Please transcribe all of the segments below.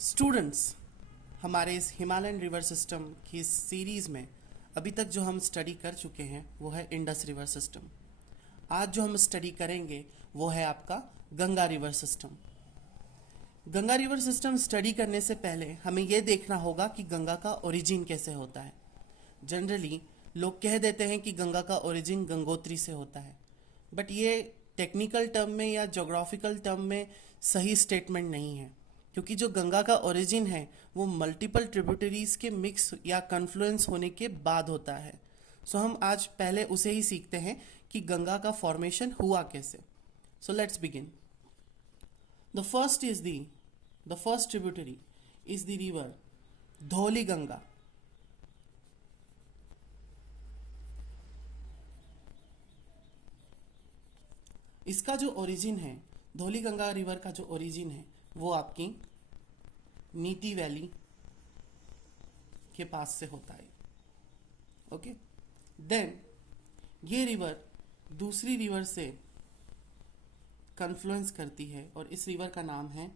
Students, हमारे इस Himalayan river system की इस सीरीज़ में अभी तक जो हम स्टडी कर चुके हैं वो है इंडस रिवर सिस्टम। आज जो हम स्टडी करेंगे वो है आपका Ganga river system. Ganga river system study करने से पहले हमें ये देखना होगा कि गंगा का ओरिजिन कैसे होता है। जनरली लोग कह देते हैं कि गंगा का ओरिजिन गंगोत्री से होता है, बट ये टेक्निकल टर्म में या जोग्राफिकल टर्म में सही स्टेटमेंट नहीं है, क्योंकि जो गंगा का ओरिजिन है वो मल्टीपल ट्रिब्यूटरीज के मिक्स या कन्फ्लुएंस होने के बाद होता है। सो हम आज पहले उसे ही सीखते हैं कि गंगा का फॉर्मेशन हुआ कैसे। So let's begin. The first tributary is the river Dhauli Ganga. इसका जो ओरिजिन है, धौली गंगा रिवर का जो ओरिजिन है वो आपकी नीति वैली के पास से होता है। ओके, देन ये रिवर दूसरी रिवर से कन्फ्लुएंस करती है और इस रिवर का नाम है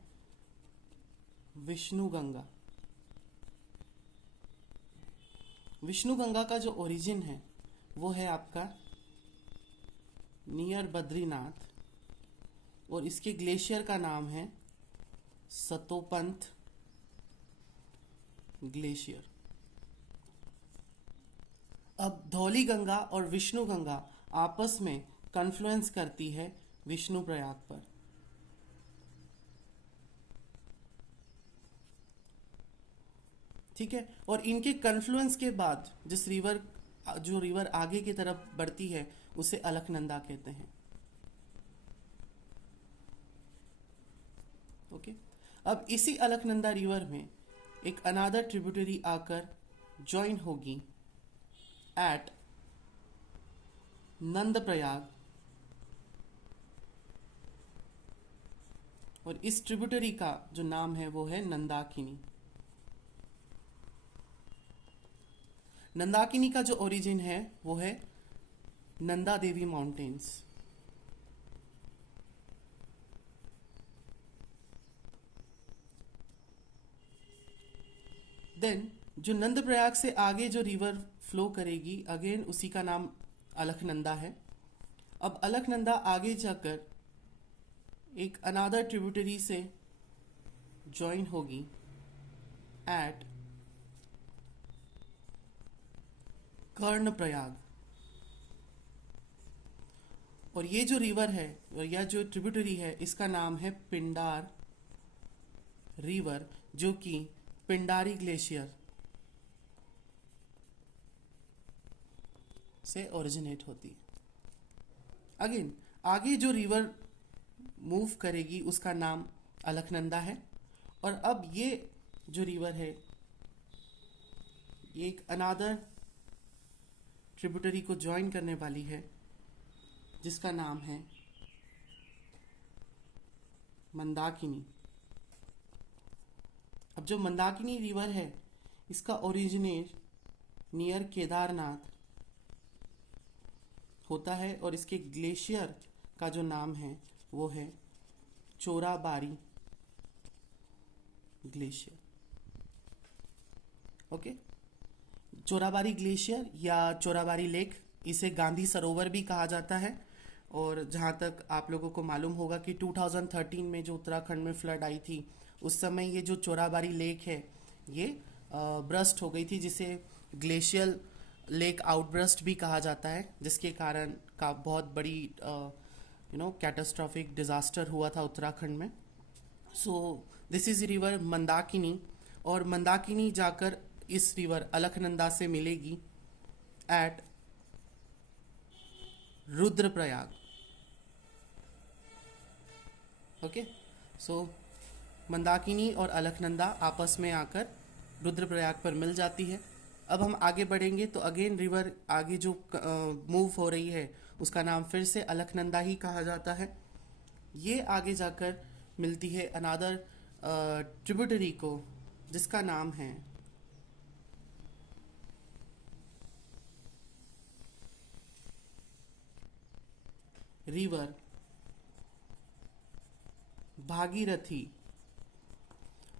विष्णु गंगा। विष्णु गंगा का जो ओरिजिन है वो है आपका नियर बद्रीनाथ और इसके ग्लेशियर का नाम है सतोपंथ ग्लेशियर। अब धौली गंगा और विष्णु गंगा आपस में कन्फ्लुएंस करती है विष्णु प्रयाग पर। ठीक है, और इनके कन्फ्लुएंस के बाद जो रिवर आगे की तरफ बढ़ती है उसे अलकनंदा कहते हैं। ओके, अब इसी अलकनंदा रिवर में एक अनादर ट्रिब्यूटरी आकर ज्वाइन होगी एट नंद प्रयाग, और इस ट्रिब्यूटरी का जो नाम है वो है नंदाकिनी। नंदाकिनी का जो ओरिजिन है वो है नंदा देवी माउंटेन्स। देन जो नंद प्रयाग से आगे जो रिवर फ्लो करेगी, अगेन उसी का नाम अलकनंदा है। अब अलकनंदा आगे जाकर एक अनादर ट्रिब्यूटरी से ज्वाइन होगी एट कर्ण प्रयाग, और ये जो रिवर है या जो ट्रिब्यूटरी है इसका नाम है पिंडार रिवर, जो कि पिंडारी ग्लेशियर से ओरिजिनेट होती है। अगेन आगे जो रिवर मूव करेगी उसका नाम अलकनंदा है, और अब ये जो रिवर है ये एक अनादर ट्रिब्यूटरी को ज्वाइन करने वाली है जिसका नाम है मंदाकिनी। अब जो मंदाकिनी रिवर है इसका ओरिजिनेट नियर केदारनाथ होता है, और इसके ग्लेशियर का जो नाम है वो है Chorabari glacier. Okay, Chorabari glacier या चोराबारी लेक, इसे गांधी सरोवर भी कहा जाता है। और जहाँ तक आप लोगों को मालूम होगा कि 2013 में जो उत्तराखंड में फ्लड आई थी उस समय ये जो चोराबारी लेक है ये ब्रस्ट हो गई थी, जिसे ग्लेशियल लेक आउटब्रस्ट भी कहा जाता है, जिसके कारण का बहुत बड़ी कैटास्ट्रॉफिक डिजास्टर हुआ था उत्तराखंड में। So this is river Mandakini, और मंदाकिनी जाकर इस रिवर अलकनंदा से मिलेगी एट रुद्रप्रयाग। ओके, सो मंदाकिनी और अलकनंदा आपस में आकर रुद्रप्रयाग पर मिल जाती है। अब हम आगे बढ़ेंगे तो अगेन रिवर आगे जो मूव हो रही है उसका नाम फिर से अलकनंदा ही कहा जाता है। ये आगे जाकर मिलती है अनादर ट्रिब्यूटरी को जिसका नाम है रिवर भागीरथी,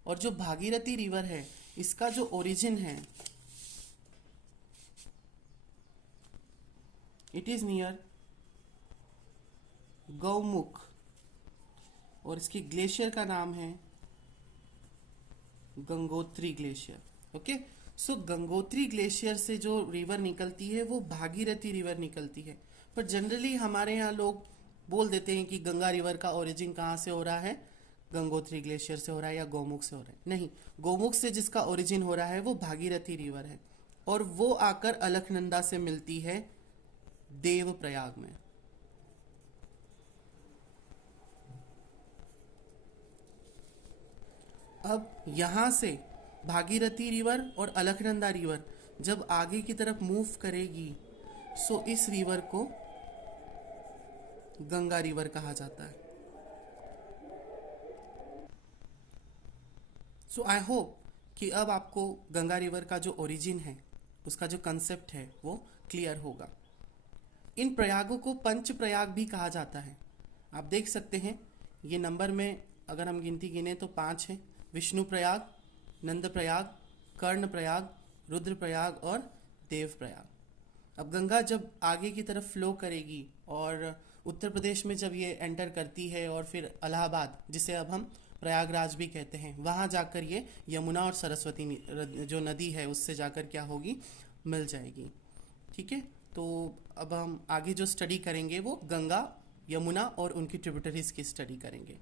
और जो भागीरथी रिवर है इसका जो ओरिजिन है इट इज नियर गौमुख और इसकी ग्लेशियर का नाम है गंगोत्री ग्लेशियर। ओके, सो गंगोत्री ग्लेशियर से जो रिवर निकलती है वो भागीरथी रिवर निकलती है। पर जनरली हमारे यहाँ लोग बोल देते हैं कि गंगा रिवर का ओरिजिन कहाँ से हो रहा है, गंगोत्री ग्लेशियर से हो रहा है या गौमुख से हो रहा है। नहीं, गौमुख से जिसका ओरिजिन हो रहा है वो भागीरथी रिवर है और वो आकर अलकनंदा से मिलती है देवप्रयाग में। अब यहां से भागीरथी रिवर और अलकनंदा रिवर जब आगे की तरफ मूव करेगी सो इस रिवर को गंगा रिवर कहा जाता है। सो आई होप कि अब आपको गंगा रिवर का जो ओरिजिन है उसका जो कंसेप्ट है वो क्लियर होगा। इन प्रयागों को पंच प्रयाग भी कहा जाता है। आप देख सकते हैं ये नंबर में अगर हम गिनती गिने तो 5 है। विष्णु प्रयाग, नंद प्रयाग, कर्ण प्रयाग, रुद्र प्रयाग और देव प्रयाग। अब गंगा जब आगे की तरफ फ्लो करेगी और उत्तर प्रदेश में जब ये एंटर करती है और फिर इलाहाबाद, जिसे अब हम प्रयागराज भी कहते हैं, वहाँ जाकर ये यमुना और सरस्वती जो नदी है उससे जाकर क्या होगी, मिल जाएगी। ठीक है, तो अब हम आगे जो स्टडी करेंगे वो गंगा, यमुना और उनकी ट्रिब्यूटरीज की स्टडी करेंगे।